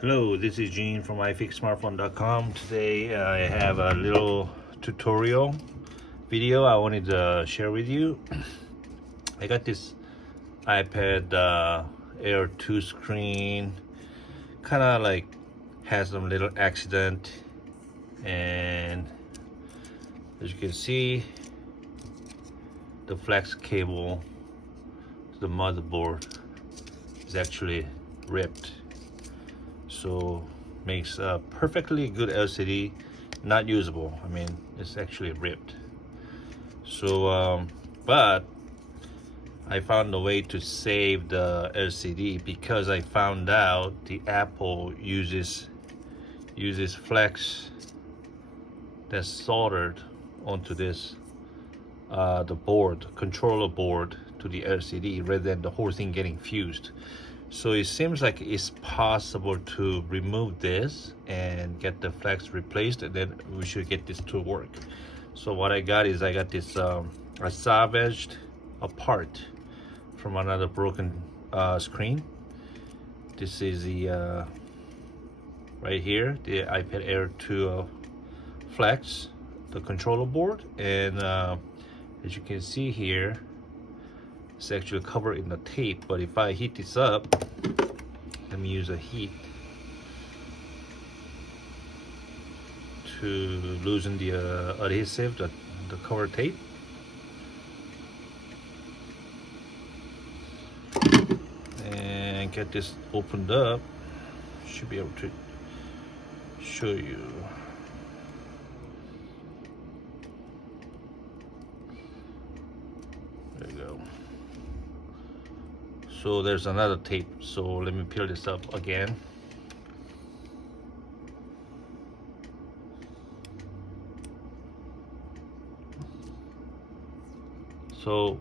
Hello, this is Gene from iFixSmartphone.com. Today I have a little tutorial video I wanted to share with you. I got this iPad Air 2 screen, kind of like has some little accident, and as you can see, the flex cable to the motherboard is actually ripped. So makes a perfectly good LCD not usable. I mean, it's actually ripped. So but I found a way to save the LCD because I found out the Apple uses flex that's soldered onto this the board, controller board, to the LCD rather than the whole thing getting fused. So it seems like it's possible to remove this and get the flex replaced, and then we should get this to work. So what I got is I got this a salvaged part from another broken screen. This is the right here, the iPad Air 2 flex, the controller board, and as you can see here, it's actually covered in the tape. But if I heat this up, let me use a heat to loosen the adhesive, the cover tape. And get this opened up. Should be able to show you. There you go. So there's another tape. So let me peel this up again. So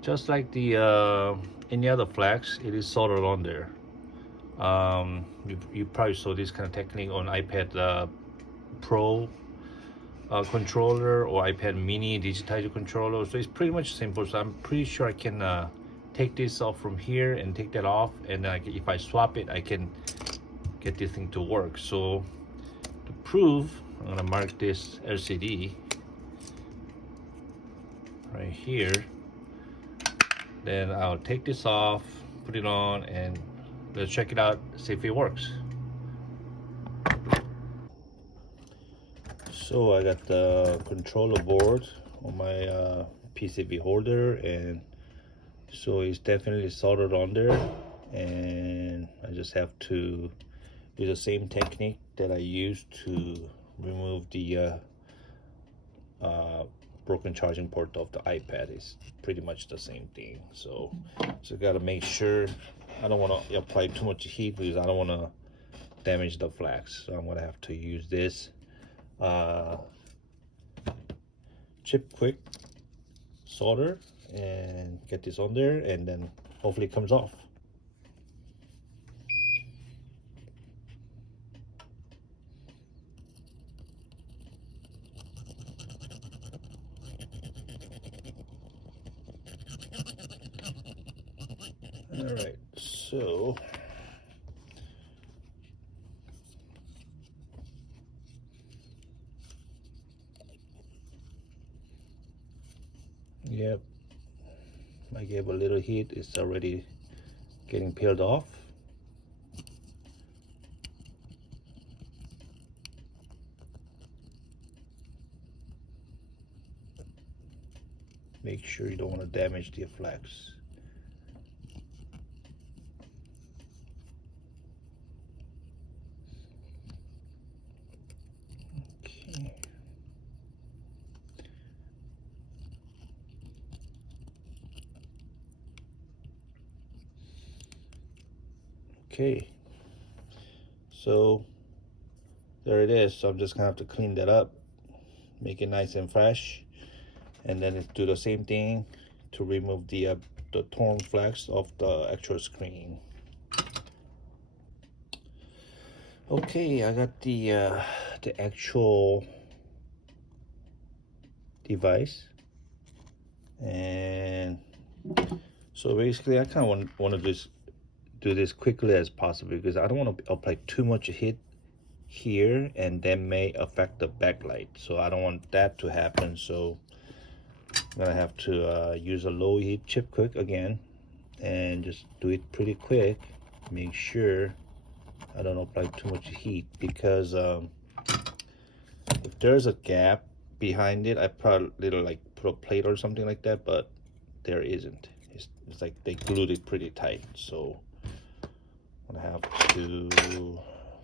just like the any other flex, it is soldered on there. You probably saw this kind of technique on iPad Pro controller or iPad mini digitizer controller. So it's pretty much simple. So I'm pretty sure I can take this off from here and take that off, and if I swap it, I can get this thing to work. So to prove, I'm gonna mark this LCD right here. Then I'll take this off, put it on, and let's check it out, see if it works. So I got the controller board on my PCB holder, and so it's definitely soldered on there, and I just have to use the same technique that I used to remove the broken charging port of the iPad. It's pretty much the same thing. So gotta make sure I don't want to apply too much heat because I don't want to damage the flex. So I'm gonna have to use this chip quick solder and get this on there, and then hopefully it comes off. All right, so yep, I gave a little heat. It's already getting peeled off. Make sure you don't want to damage the flex. Okay. Okay, so there it is. So I'm just gonna have to clean that up, make it nice and fresh, and then do the same thing to remove the torn flex of the actual screen. Okay, I got the actual device, and so basically I kind of want to just do this quickly as possible because I don't want to apply too much heat here, and that may affect the backlight. So I don't want that to happen. So I'm gonna have to use a low heat chip quick again and just do it pretty quick. Make sure I don't apply too much heat because if there's a gap behind it, I probably like put a plate or something like that, but there isn't. It's like they glued it pretty tight. So I'm gonna have to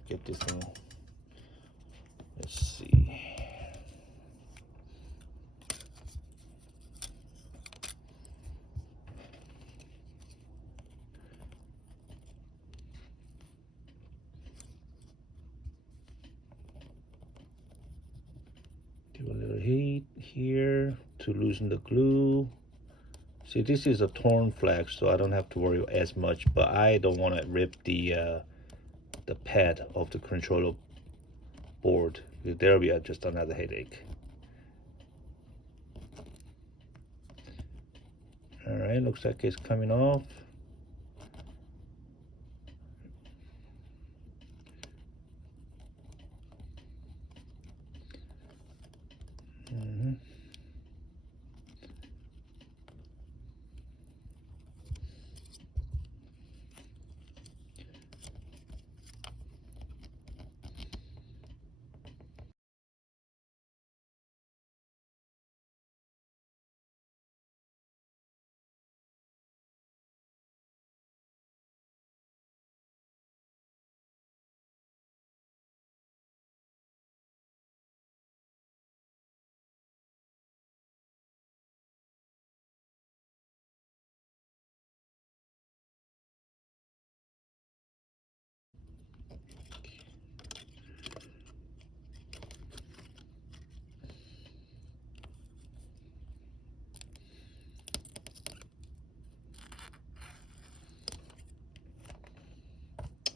get this thing. Let's see. Give a little heat here to loosen the glue. See, this is a torn flex, so I don't have to worry as much, but I don't want to rip the pad of the controller board. There we are, just another headache. All right, looks like it's coming off.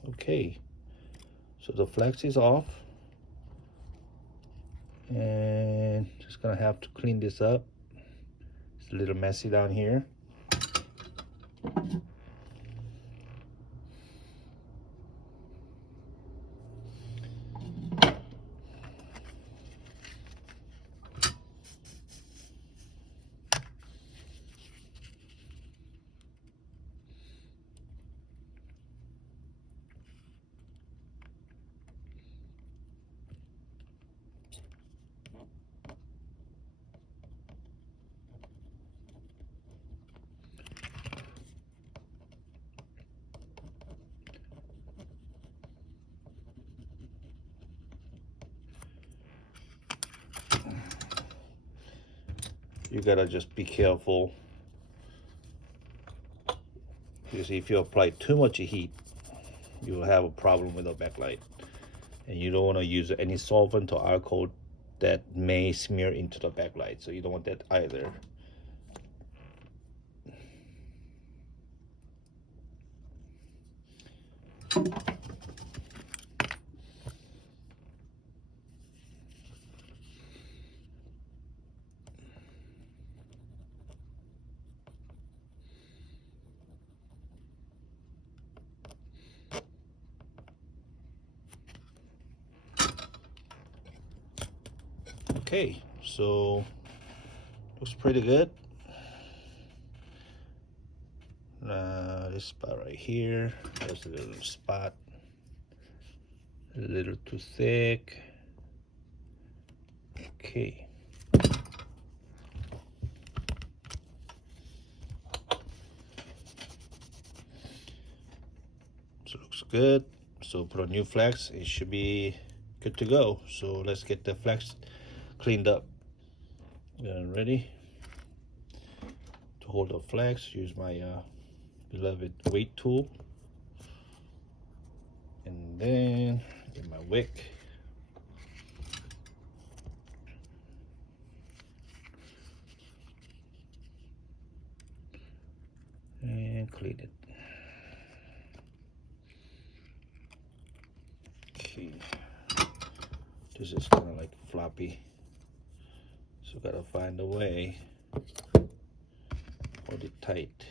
Okay, so the flex is off, and just gonna have to clean this up. It's a little messy down here. You gotta just be careful, because if you apply too much heat, you will have a problem with the backlight, and you don't want to use any solvent or alcohol that may smear into the backlight, so you don't want that either. Okay, so looks pretty good. This spot right here, there's a little spot, a little too thick. Okay. So looks good. So put a new flex, it should be good to go. So let's get the flex cleaned up. Ready to hold the flex, use my beloved weight tool, and then get my wick. And clean it. Okay, this is kind of like floppy, so gotta find a way. Hold it tight.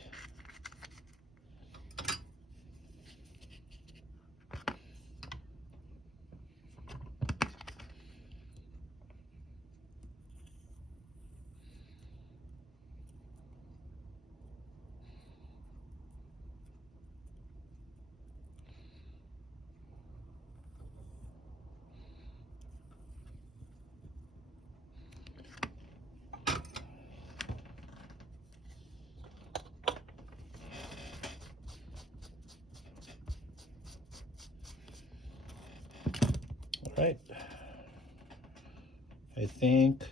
I think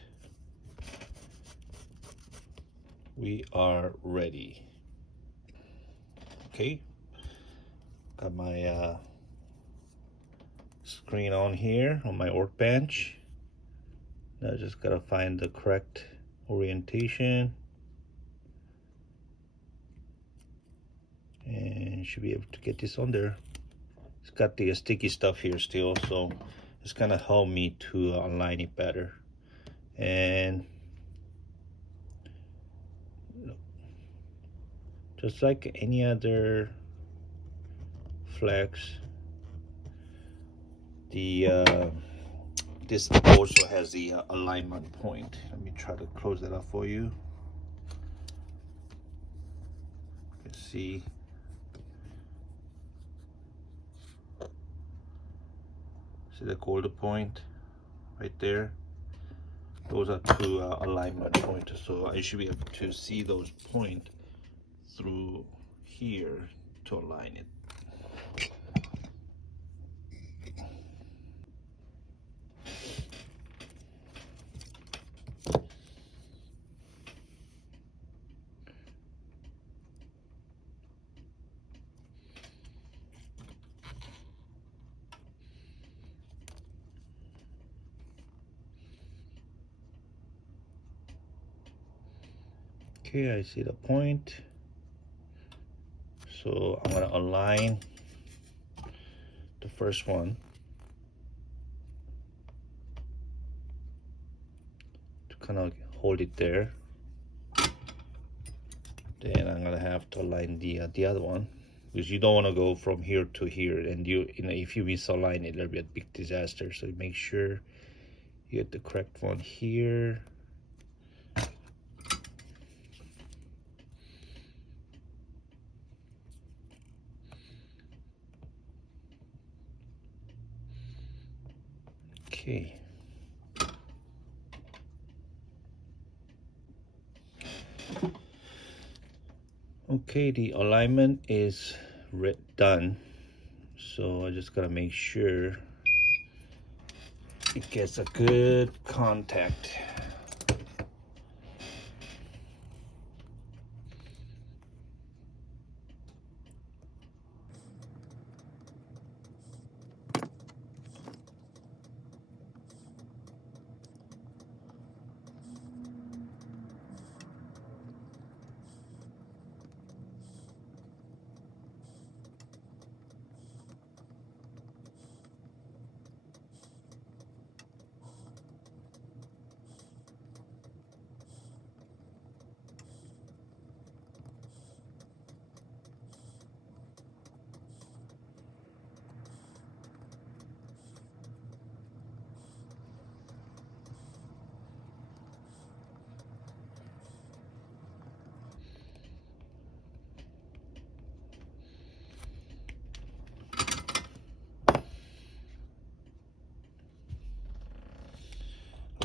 we are ready. Okay, got my screen on here on my workbench. Now I just gotta find the correct orientation and should be able to get this on there. It's got the sticky stuff here still, so it's gonna help me to align it better. And just like any other flex, this also has the alignment point. Let me try to close that up for you. You can see the golden point right there. Those are two alignment points, so I should be able to see those points through here to align it. Okay, I see the point. So I'm gonna align the first one to kind of hold it there. Then I'm gonna have to align the other one, because you don't want to go from here to here, and you know if you misalign it, it'll be a big disaster. So make sure you get the correct one here. Okay. Okay, the alignment is done. So I just gotta make sure it gets a good contact.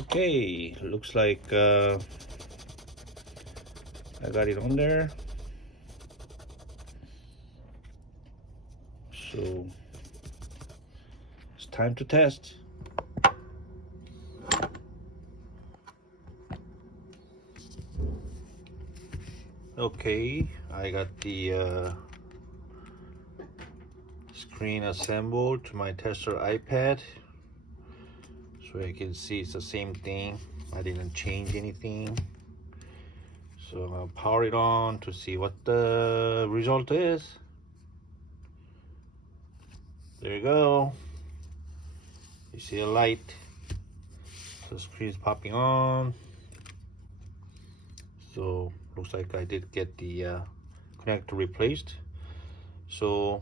Okay, looks like I got it on there. So it's time to test. Okay, I got the screen assembled to my tester iPad, so you can see it's the same thing. I didn't change anything. So I'm gonna power it on to see what the result is. There you go. You see a light. The screen is popping on. So looks like I did get the connector replaced. So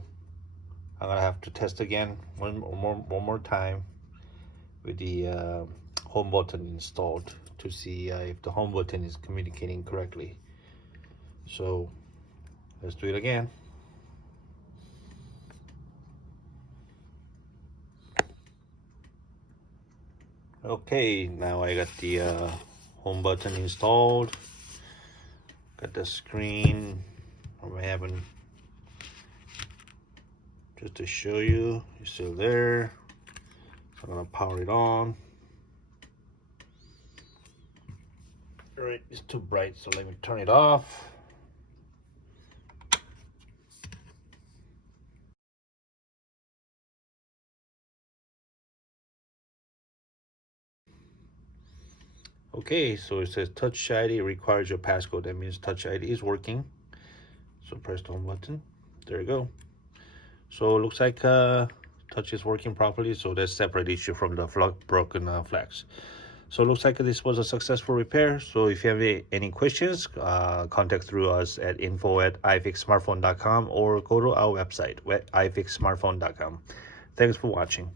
I'm gonna have to test again one more time with the home button installed to see if the home button is communicating correctly. So let's do it again. Okay, now I got the home button installed. Got the screen. I'm having just to show you, it's still there. So I'm gonna power it on. All right, it's too bright, so let me turn it off. Okay, so it says Touch ID requires your passcode. That means Touch ID is working. So press the home button. There you go. So it looks like Touch is working properly. So that's separate issue from the broken flags. So it looks like this was a successful repair. So if you have any questions, contact through us at info@ifixsmartphone.com or go to our website at ifixsmartphone.com. Thanks for watching.